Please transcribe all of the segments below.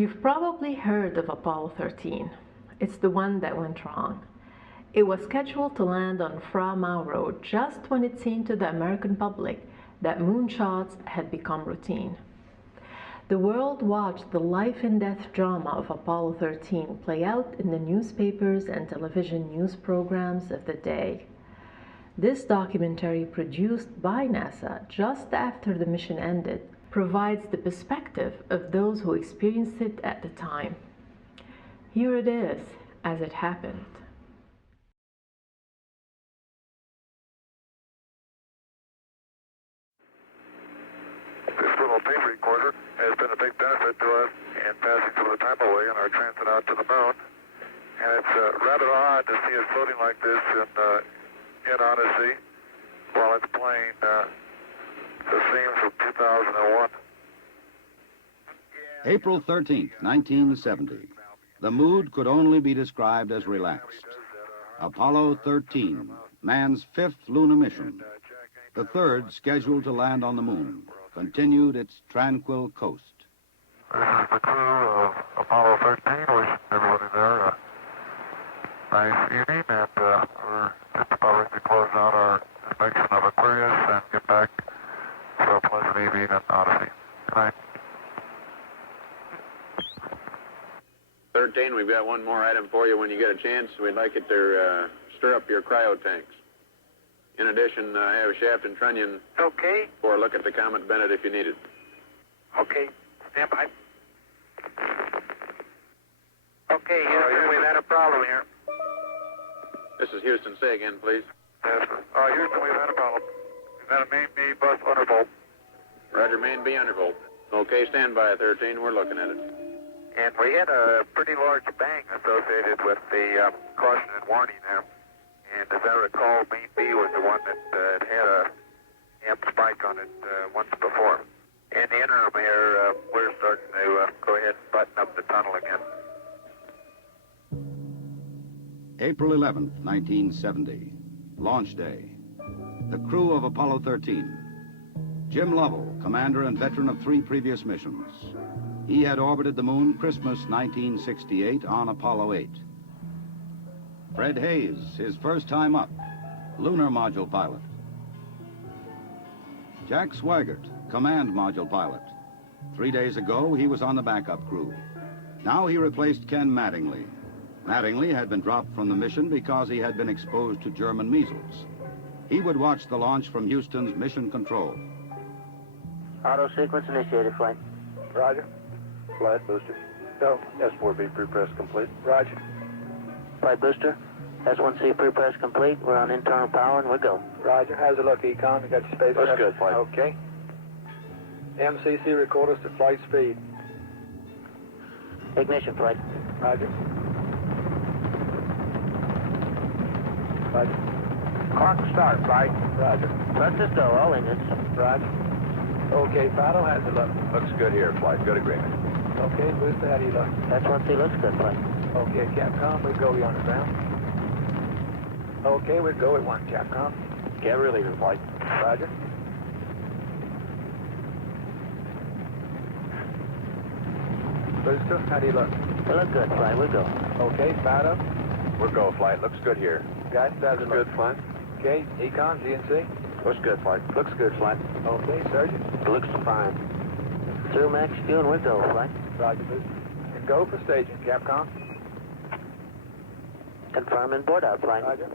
You've probably heard of Apollo 13. It's the one that went wrong. It was scheduled to land on Fra Mauro just when it seemed to the American public that moonshots had become routine. The world watched the life and death drama of Apollo 13 play out in the newspapers and television news programs of the day. This documentary, produced by NASA just after the mission ended, provides the perspective of those who experienced it at the time. Here it is, as it happened. This little tape recorder has been a big benefit to us in passing some of the time away in our transit out to the moon. And it's rather odd to see it floating like this in Odyssey while it's playing the scenes from 2001. April 13th, 1970. The mood could only be described as relaxed. Apollo 13, man's fifth lunar mission. The third, scheduled to land on the moon, continued its tranquil coast. This is the crew of Apollo 13. Wishing everybody there a nice evening, and we're just about ready to close out our inspection of Aquarius and get back to a pleasant evening at Odyssey. Good night. 13, we've got one more item for you when you get a chance. We'd like it to stir up your cryo tanks. In addition, I have Shaft and Trunnion Okay. for a look at the Comet Bennett if you need it. Okay. Stand by. Okay, Houston, we've had a problem here. This is Houston. Say again, please. Yes, Houston, we've had a problem. We've had a main B bus undervolt. Roger, main B undervolt. Okay, stand by, 13. We're looking at it. And we had a pretty large bang associated with the caution and warning there. And as I recall, main B was the one that had a amp spike on it once before. In the interim here, we're starting to go ahead and button up the tunnel again. April 11th, 1970. Launch day. The crew of Apollo 13. Jim Lovell, commander and veteran of 3 previous missions. He had orbited the moon Christmas 1968 on Apollo 8. Fred Hayes, his first time up, lunar module pilot. Jack Swigert, command module pilot. 3 days ago, he was on the backup crew. Now he replaced Ken Mattingly. Mattingly had been dropped from the mission because he had been exposed to German measles. He would watch the launch from Houston's mission control. Auto sequence initiated, flight. Roger. Flight booster. Go. S4B pre-press complete. Roger. Flight booster. S1C pre-press complete. We're on internal power and we're go. Roger. How's it look, Econ? You got your space? Looks good, flight. Okay. MCC record us to flight speed. Ignition, flight. Roger. Roger. Clock start, flight. Roger. Let's just go, all engines. Roger. Okay, Fido, how's it look? Looks good here, flight. Good agreement. Okay, booster, how do you look? S1C looks good, flight. Okay, Capcom, we'll go on the ground. Okay, we'll go at 1, Capcom. Get reliever, flight. Roger. Booster, how do you look? We look good, flight. We'll go. Okay, Fido. We're go, flight. Looks good here. Guys, how's it look? Good, flight. Okay, Econ, GNC. Looks good, flight. Looks good, flight. Okay, Sergeant. Looks fine. Through max fuel and we'll go, flight. Roger, booster. And go for staging, Capcom. Confirm and board out, flight. Roger.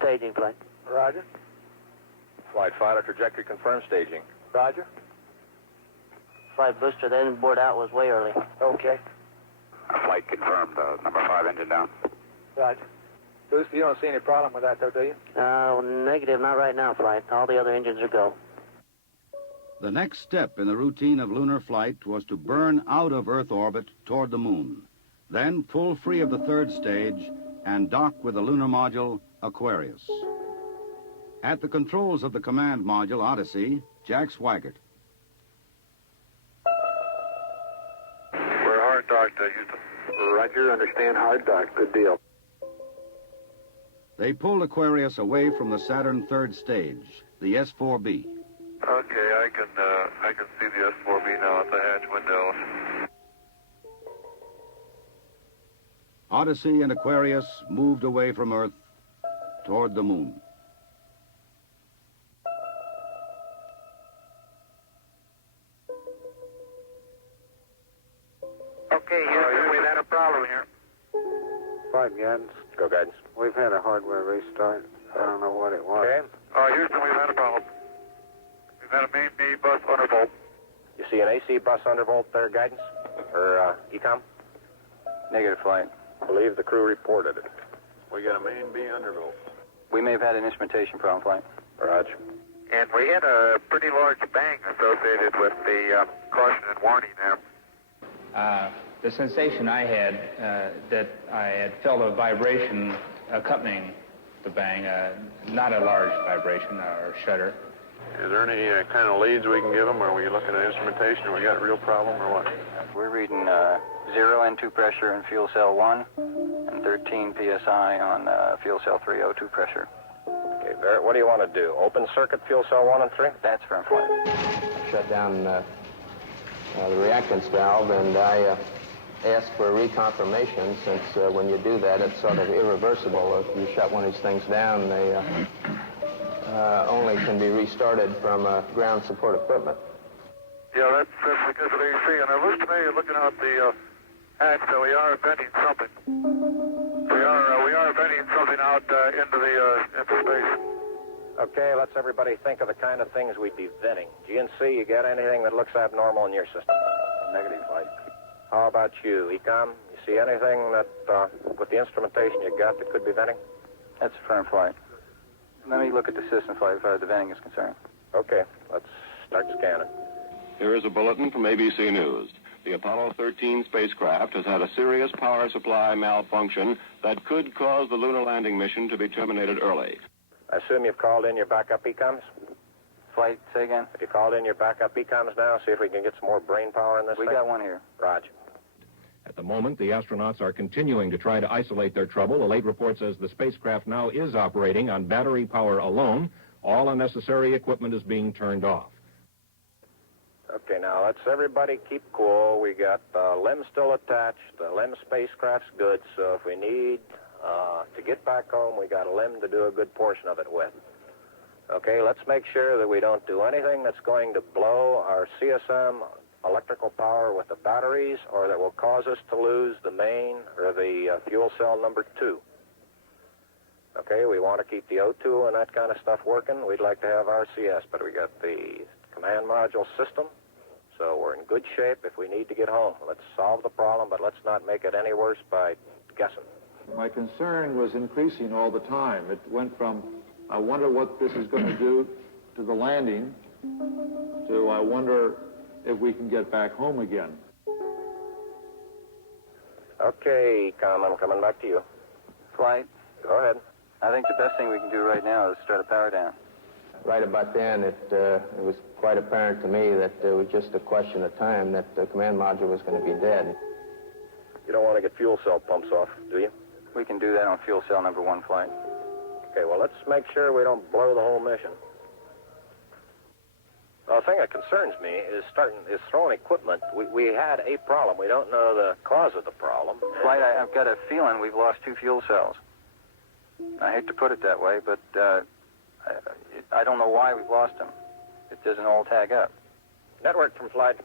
Staging, flight. Roger. Flight fighter trajectory confirmed staging. Roger. Flight booster, then board out was way early. Okay. Flight confirmed. Number 5 engine down. Roger. Booster, you don't see any problem with that, though, do you? Negative, not right now, flight. All the other engines are go. The next step in the routine of lunar flight was to burn out of Earth orbit toward the moon, then pull free of the third stage and dock with the lunar module Aquarius. At the controls of the command module Odyssey, Jack Swigert. We're hard docked, Houston. Roger, understand hard dock. Good deal. They pulled Aquarius away from the Saturn third stage, the S4B. Okay, I can see the S4B now at the hatch window. Odyssey and Aquarius moved away from Earth toward the moon. Okay, Houston, we've had a problem here. Flight guidance. Go guidance. We've had a hardware restart. I don't know what it was. Okay. Houston, we've had a problem. We've had a main B bus undervolt. You see an AC bus undervolt there, guidance? Or ECOM? Negative, flight. Believe the crew reported it. We got a main B undervolt. We may have had an instrumentation problem, flight. Roger. And we had a pretty large bang associated with the caution and warning there. The sensation I had, that I had felt a vibration accompanying the bang, not a large vibration or shudder. Is there any kind of leads we can give them? Are we looking at instrumentation, or we got a real problem, or what? We're reading 0 N2 pressure in fuel cell 1 and 13 psi on fuel cell 3 O2 pressure. Okay, Barrett, what do you want to do? Open circuit fuel cell 1 and 3? That's firm flight. Shut down the reactance valve, and I asked for a reconfirmation, since when you do that, it's sort of irreversible. If you shut one of these things down, they only can be restarted from ground support equipment. Yeah, that's because of AC. And it looks to me, looking out the hatch, that we are venting something. We are venting something out into space. Okay, let's everybody think of the kind of things we'd be venting. GNC, you got anything that looks abnormal in your system? Negative, flight. How about you, ECOM? You see anything that, with the instrumentation you got, that could be venting? That's a firm flight. Let me look at the system flight as far as the venting is concerned. Okay, let's start scanning. Here is a bulletin from ABC News. The Apollo 13 spacecraft has had a serious power supply malfunction that could cause the lunar landing mission to be terminated early. I assume you've called in your backup ECOMs? Flight, say again? Have you called in your backup ECOMs now? See if we can get some more brain power in this We thing? got one here. Roger. At the moment, the astronauts are continuing to try to isolate their trouble. A late report says the spacecraft now is operating on battery power alone. All unnecessary equipment is being turned off. Okay, now let's everybody keep cool. We got the LEM still attached. The LEM spacecraft's good, so if we need to get back home, we got a LEM to do a good portion of it with. Okay, let's make sure that we don't do anything that's going to blow our CSM electrical power with the batteries, or that will cause us to lose the main or the fuel cell number 2. Okay, we want to keep the O2 and that kind of stuff working. We'd like to have RCS, but we got the command module system, so we're in good shape if we need to get home. Let's solve the problem, but let's not make it any worse by guessing. My concern was increasing all the time. It went from, I wonder what this is going to do to the landing, to I wonder if we can get back home again. Okay, Ecom, I'm coming back to you. Flight. Go ahead. I think the best thing we can do right now is start the power down. Right about then, it was quite apparent to me that it was just a question of time that the command module was going to be dead. You don't want to get fuel cell pumps off, do you? We can do that on fuel cell number 1 flight. Okay, well, let's make sure we don't blow the whole mission. Well, the thing that concerns me is throwing equipment. We had a problem. We don't know the cause of the problem. Flight, I've got a feeling we've lost 2 fuel cells. I hate to put it that way, but I don't know why we've lost them. It doesn't all tag up. Network from Flight.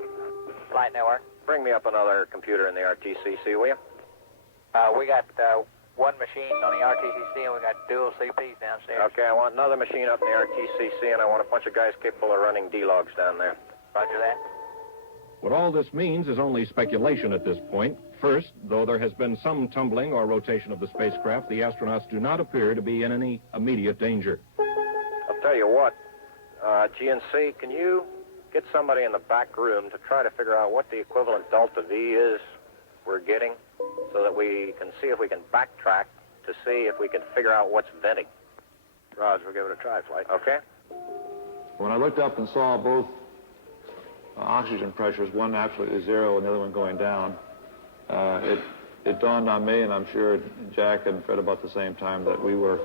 Flight network. Bring me up another computer in the RTCC, will you? We got one machine on the RTCC, and we got dual CPs downstairs. Okay, I want another machine up in the RTCC, and I want a bunch of guys capable of running D-logs down there. Roger that. What all this means is only speculation at this point. First, though there has been some tumbling or rotation of the spacecraft, the astronauts do not appear to be in any immediate danger. I'll tell you what, GNC, can you get somebody in the back room to try to figure out what the equivalent delta V is we're getting, so that we can see if we can backtrack to see if we can figure out what's venting? Roger, we'll give it a try, Flight. Okay? When I looked up and saw both oxygen pressures, one absolutely 0 and the other one going down, it dawned on me, and I'm sure Jack and Fred about the same time, that we were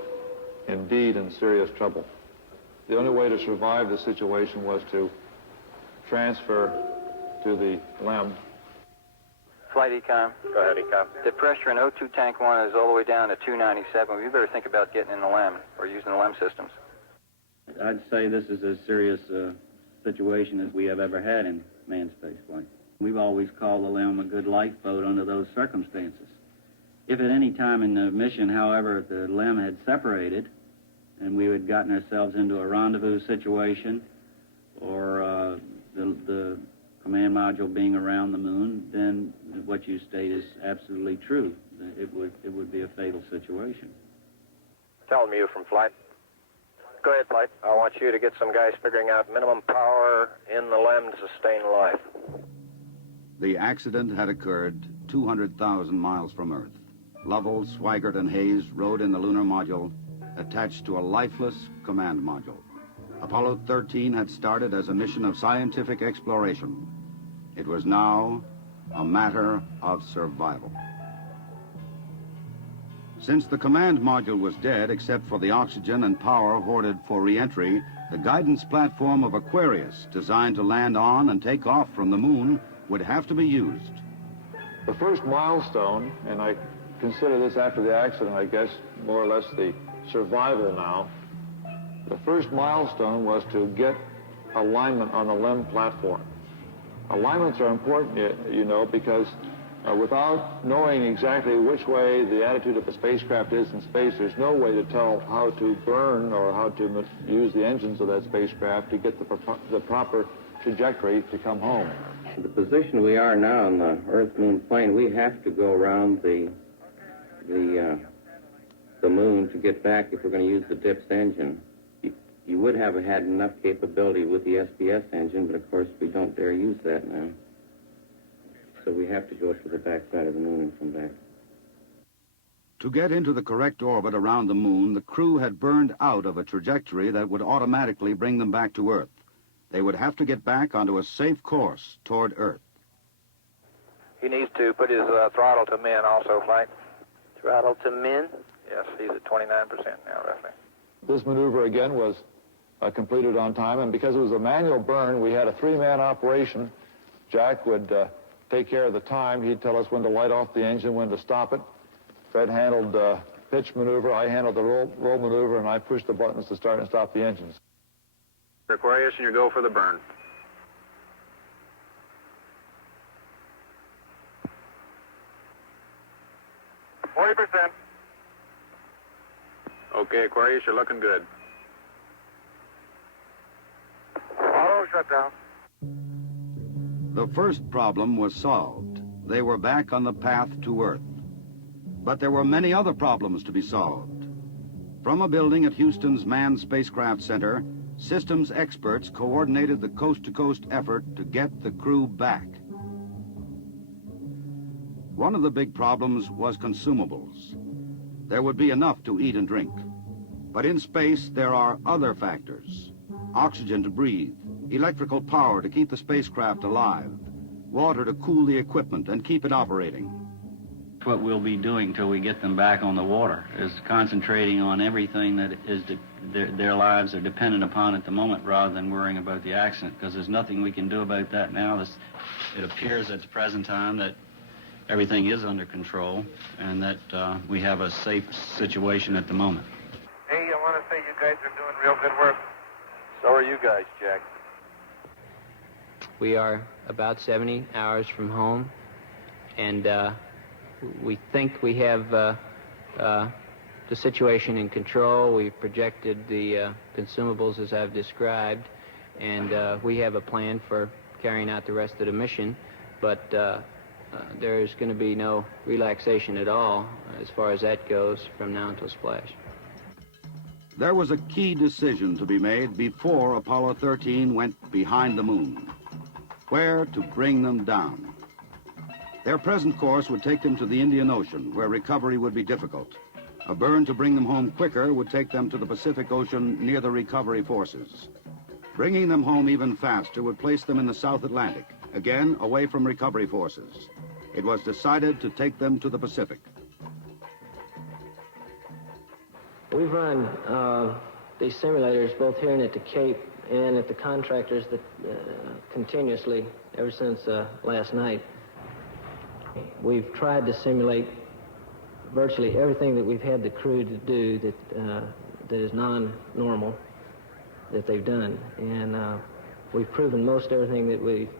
indeed in serious trouble. the only way to survive the situation was to transfer to the LEM. Flight Econ. Go ahead, Econ. The pressure in O2 tank 1 is all the way down to 297. We better think about getting in the LEM or using the LEM systems. I'd say this is as serious a situation as we have ever had in manned spaceflight. We've always called the LEM a good lifeboat under those circumstances. If at any time in the mission, however, the LEM had separated and we had gotten ourselves into a rendezvous situation or the command module being around the moon, then what you state is absolutely true. It would be a fatal situation. Tell me you from Flight. Go ahead, Flight. I want you to get some guys figuring out minimum power in the LEM to sustain life. The accident had occurred 200,000 miles from Earth. Lovell, Swigert, and Hayes rode in the lunar module attached to a lifeless command module. Apollo 13 had started as a mission of scientific exploration. It was now a matter of survival. Since the command module was dead, except for the oxygen and power hoarded for re-entry, the guidance platform of Aquarius, designed to land on and take off from the moon, would have to be used. The first milestone, and I consider this after the accident, I guess, more or less the survival now. The first milestone was to get alignment on the LEM platform. Alignments are important, you know, because without knowing exactly which way the attitude of the spacecraft is in space, there's no way to tell how to burn or how to use the engines of that spacecraft to get the proper trajectory to come home. The position we are now on the Earth-Moon plane, we have to go around the moon to get back if we're going to use the DIPS engine. You would have had enough capability with the SPS engine, but of course we don't dare use that now. So we have to go to the backside of the moon and come back. To get into the correct orbit around the moon, the crew had burned out of a trajectory that would automatically bring them back to Earth. They would have to get back onto a safe course toward Earth. He needs to put his throttle to min also, Flight. Throttle to min? Yes, he's at 29% now, roughly. This maneuver, again, was completed on time, and because it was a manual burn, we had a three-man operation. Jack would take care of the time. He'd tell us when to light off the engine, when to stop it. Fred handled pitch maneuver, I handled the roll maneuver, and I pushed the buttons to start and stop the engines. Aquarius, and you go for the burn. Okay, Aquarius, you're looking good. Auto shutdown. The first problem was solved. They were back on the path to Earth. But there were many other problems to be solved. From a building at Houston's Manned Spacecraft Center, systems experts coordinated the coast-to-coast effort to get the crew back. One of the big problems was consumables. There would be enough to eat and drink. But in space, there are other factors. Oxygen to breathe, electrical power to keep the spacecraft alive, water to cool the equipment and keep it operating. What we'll be doing till we get them back on the water is concentrating on everything that is their lives are dependent upon at the moment rather than worrying about the accident, because there's nothing we can do about that now. It appears at the present time that everything is under control and that we have a safe situation at the moment. Hey, I want to say you guys are doing real good work. So are you guys, Jack. We are about 70 hours from home, and we think we have the situation in control. We've projected the consumables as I've described, and we have a plan for carrying out the rest of the mission, but there's going to be no relaxation at all as far as that goes from now until splash. There was a key decision to be made before Apollo 13 went behind the moon. Where to bring them down. Their present course would take them to the Indian Ocean, where recovery would be difficult. A burn to bring them home quicker would take them to the Pacific Ocean near the recovery forces. Bringing them home even faster would place them in the South Atlantic, again away from recovery forces. It was decided to take them to the Pacific. We've run these simulators, both here and at the Cape and at the contractors, that continuously, ever since last night, we've tried to simulate virtually everything that we've had the crew to do that is non-normal that they've done. And we've proven most everything that we've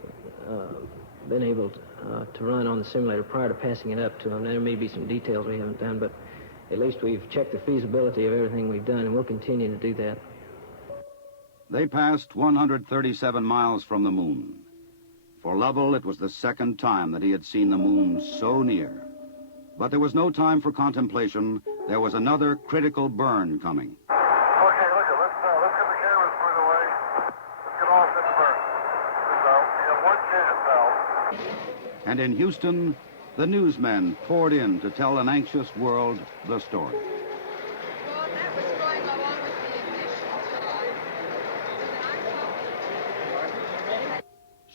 been able to run on the simulator prior to passing it up to them. There may be some details we haven't done, but at least we've checked the feasibility of everything we've done, and we'll continue to do that. They passed 137 miles from the moon. For Lovell, it was the second time that he had seen the moon so near. But there was no time for contemplation. There was another critical burn coming. Okay, look, let's get the cameras put away. Let's get off this burn. We have one chance now. And in Houston, the newsmen poured in to tell an anxious world the story. Well, that was going along with the ignition time.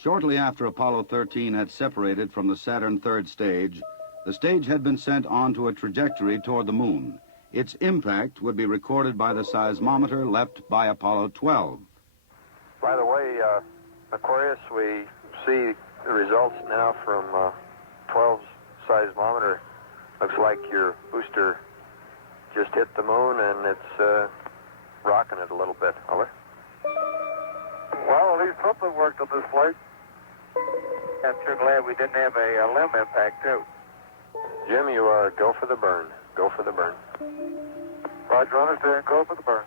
Shortly after Apollo 13 had separated from the Saturn third stage, the stage had been sent onto a trajectory toward the moon. Its impact would be recorded by the seismometer left by Apollo 12. By the way, Aquarius, we see the results now from 12's seismometer. Looks like your booster just hit the moon and it's rocking it a little bit. Over. Well, at least something worked on this flight. I'm sure glad we didn't have a limb impact, too. Jim, you go for the burn. Go for the burn. Roger, understand. Go for the burn.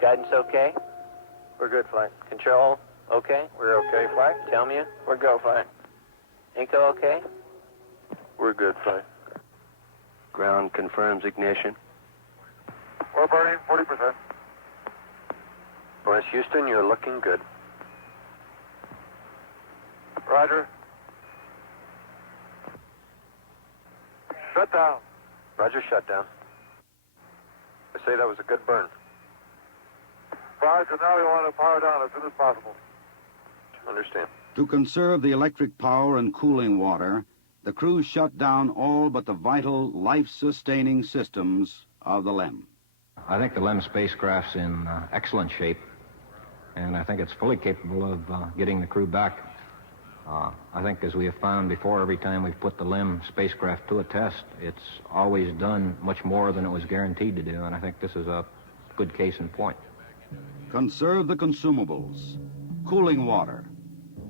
Guidance okay? We're good, flight. Control okay? We're okay, flight. Tell me we're go, flight. Inco okay? We're good, flight. Ground confirms ignition. We're burning 40%. West Houston, you're looking good. Roger. Shut down. Roger, shut down. I say that was a good burn. Roger, now we want to power down as soon as possible. Understand. To conserve the electric power and cooling water, the crew shut down all but the vital, life-sustaining systems of the LEM. I think the LEM spacecraft's in excellent shape, and I think it's fully capable of getting the crew back. I think, as we have found before, every time we've put the LEM spacecraft to a test, it's always done much more than it was guaranteed to do, and I think this is a good case in point. Conserve the consumables, cooling water,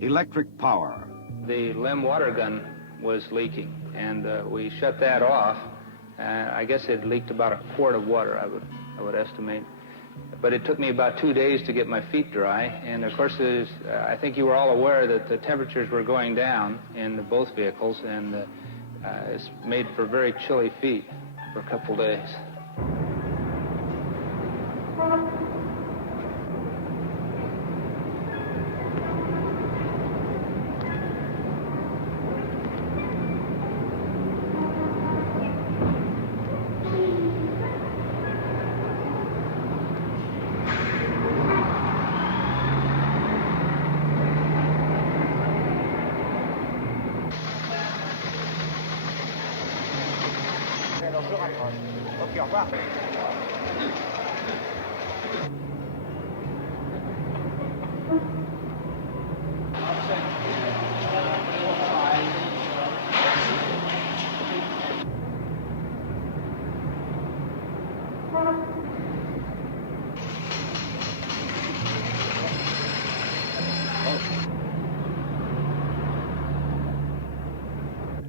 electric power. The LEM water gun was leaking, and we shut that off. I guess it leaked about a quart of water, I would estimate. But it took me about 2 days to get my feet dry, and of course, I think you were all aware that the temperatures were going down in both vehicles, and it's made for very chilly feet for a couple days.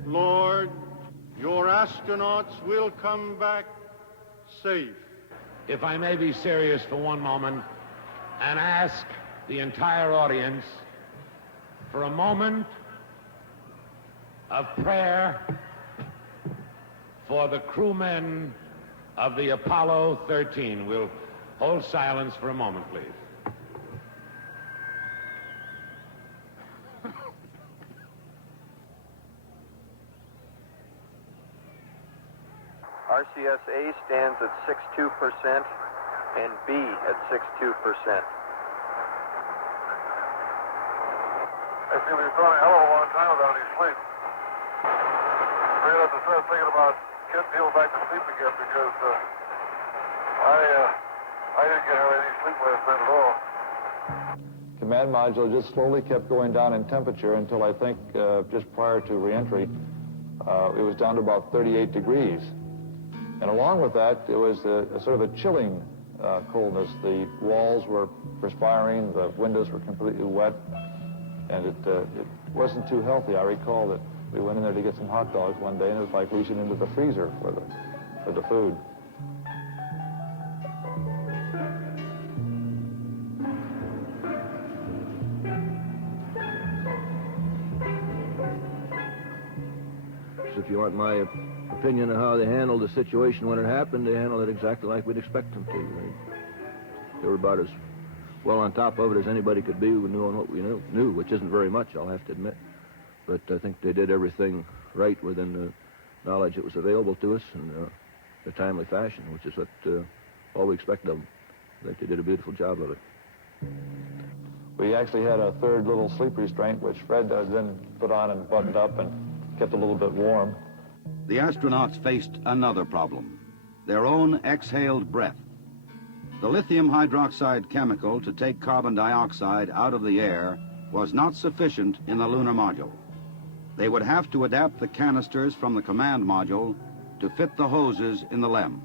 Lord, your astronauts will come back safe. If I may be serious for one moment and ask the entire audience for a moment of prayer for the crewmen of the Apollo 13. We'll hold silence for a moment, please. RCS-A stands at 62% and B at 62%. I feel we've gone a hell of a long time without any sleep. We're going to have to start thinking about getting people back to sleep again because I with Little. Command module just slowly kept going down in temperature until I think just prior to reentry, it was down to about 38 degrees. And along with that, it was a sort of a chilling coldness. The walls were perspiring, the windows were completely wet, and it wasn't too healthy. I recall that we went in there to get some hot dogs one day, and it was like reaching into the freezer for the food. If you want my opinion of how they handled the situation when it happened, they handled it exactly like we'd expect them to. They were about as well on top of it as anybody could be who knew on what we knew, which isn't very much, I'll have to admit. But I think they did everything right within the knowledge that was available to us in a timely fashion, which is what all we expect of them. I think they did a beautiful job of it. We actually had a third little sleep restraint, which Fred then put on and buttoned up and kept a little bit warm. The astronauts faced another problem, their own exhaled breath. The lithium hydroxide chemical to take carbon dioxide out of the air was not sufficient in the lunar module. They would have to adapt the canisters from the command module to fit the hoses in the LEM.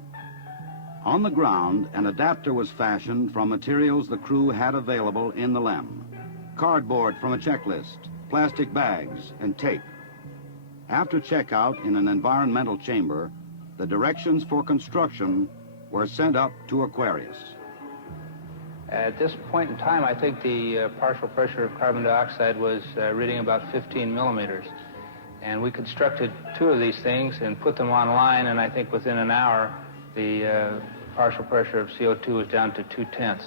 On the ground, an adapter was fashioned from materials the crew had available in the LEM. Cardboard from a checklist, plastic bags, and tape. After checkout in an environmental chamber, the directions for construction were sent up to Aquarius. At this point in time, I think the partial pressure of carbon dioxide was reading about 15 millimeters. And we constructed 2 of these things and put them online, and I think within an hour, the partial pressure of CO2 was down to 2/10.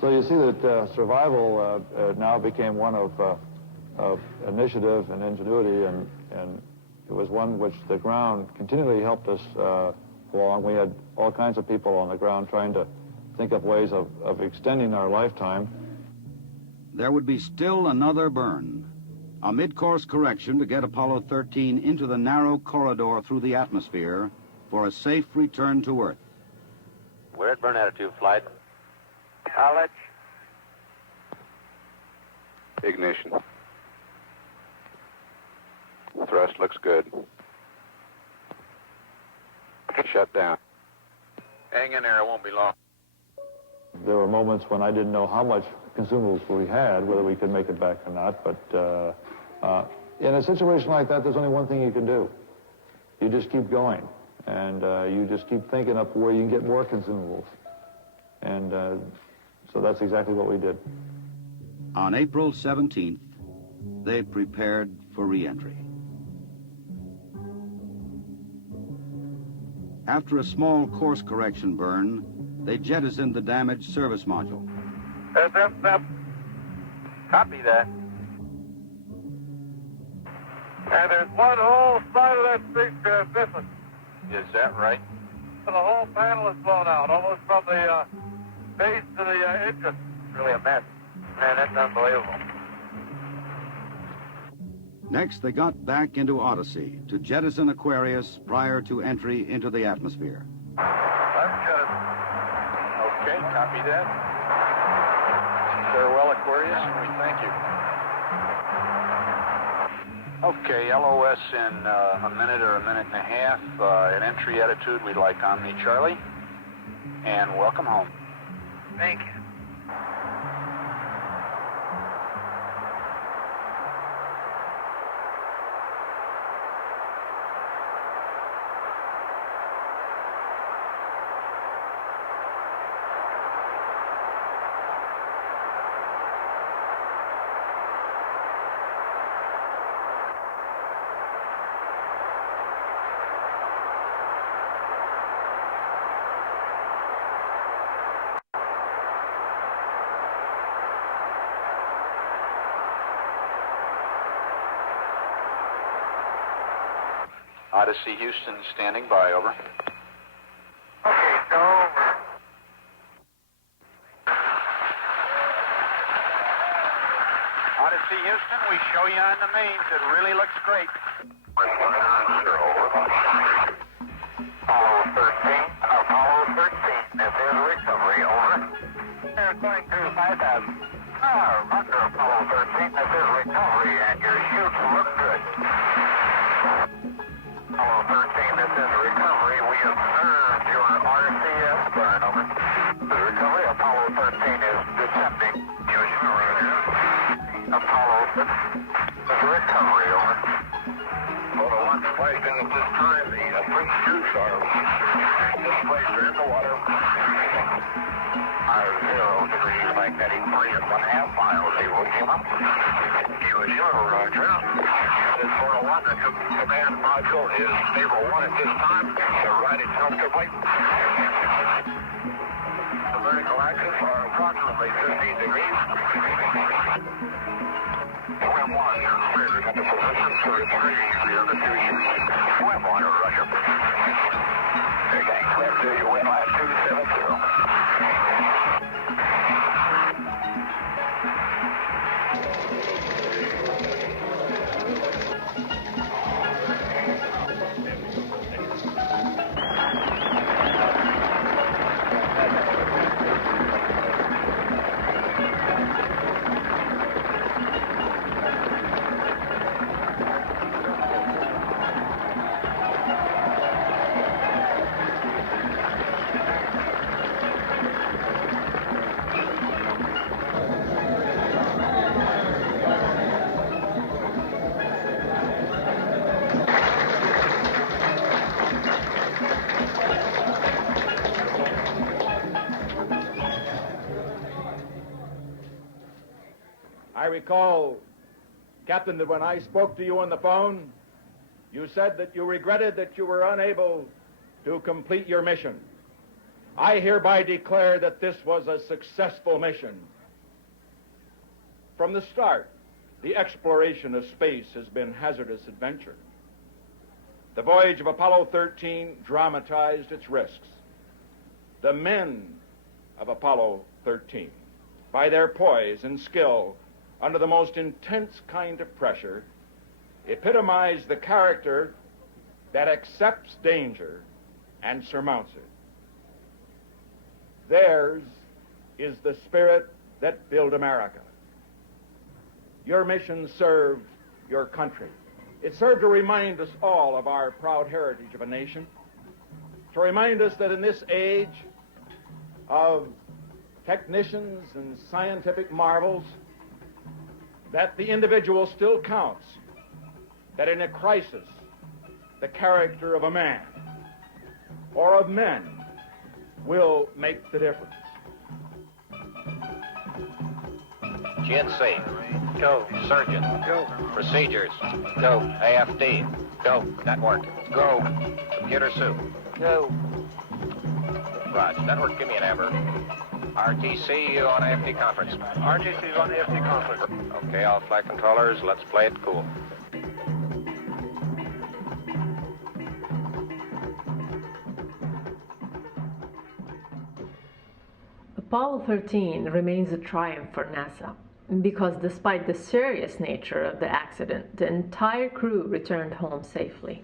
So you see that survival now became one of initiative and ingenuity, and it was one which the ground continually helped us along. We had all kinds of people on the ground trying to think of ways of extending our lifetime. There would be still another burn, a mid-course correction to get Apollo 13 into the narrow corridor through the atmosphere for a safe return to Earth. We're at burn attitude, flight. College. Ignition. Thrust looks good. Shut down. Hang in there, it won't be long. There were moments when I didn't know how much consumables we had, whether we could make it back or not, but in a situation like that, there's only one thing you can do. You just keep going, and you just keep thinking up where you can get more consumables. And so that's exactly what we did. On April 17th, they prepared for re-entry. After a small course correction burn, they jettisoned the damaged service module. Copy that. And there's one whole side of that spacecraft missing. Is that right? The whole panel is blown out, almost from the base to the engine. Really a mess. Man, that's unbelievable. Next, they got back into Odyssey to jettison Aquarius prior to entry into the atmosphere. Let's jettison. Okay, copy that. Farewell, Aquarius, and we thank you. Okay, LOS in a minute or a minute and a half. At entry attitude, we'd like Omni Charlie. And welcome home. Thank you. Odyssey Houston standing by, over. Okay, go over. Odyssey Houston, we show you on the mains. It really looks great. Apollo 13, this is recovery, over. Air going to 5,000. Under Apollo 13, this is recovery, and your chutes look good. Apollo 13, this is recovery. We observed your RCS burn, over. The recovery, Apollo 13 is descending. Use your radar. Apollo 13 is recovery, over. Photo 1 spliced in at this time. The three chutes are displaced in the water. Our 0 degrees magnetic 3.5 miles. Use your roger. This Photo 1, the command module is stable 1 at this time. So right itself complete. The vertical axis are approximately 15 degrees. Swim 1, you're clear to come to position for returning the other 2 chutes. Swim 1, roger. Okay, clear to you, wind line 270. I recall, Captain, that when I spoke to you on the phone, you said that you regretted that you were unable to complete your mission. I hereby declare that this was a successful mission. From the start, the exploration of space has been hazardous adventure. The voyage of Apollo 13 dramatized its risks. The men of Apollo 13, by their poise and skill, under the most intense kind of pressure, epitomize the character that accepts danger and surmounts it. Theirs is the spirit that built America. Your mission served your country. It served to remind us all of our proud heritage of a nation, to remind us that in this age of technicians and scientific marvels, that the individual still counts, that in a crisis, the character of a man or of men will make the difference. GNC, go. Surgeon, go. Procedures, go. AFD, go. Network, go. Computer soup, go. Raj, network, give me an amber. RTC on AFD conference. RTC's on the AFD conference. Okay, all flight controllers, let's play it cool. Apollo 13 remains a triumph for NASA because despite the serious nature of the accident, the entire crew returned home safely.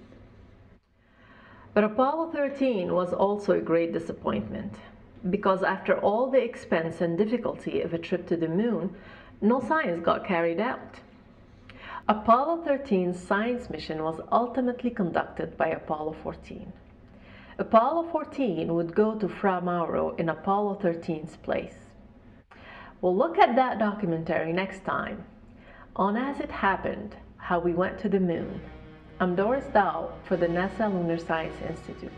But Apollo 13 was also a great disappointment because after all the expense and difficulty of a trip to the moon, no science got carried out. Apollo 13's science mission was ultimately conducted by Apollo 14. Apollo 14 would go to Fra Mauro in Apollo 13's place. We'll look at that documentary next time on As It Happened, How We Went to the Moon. I'm Doris Dow for the NASA Lunar Science Institute.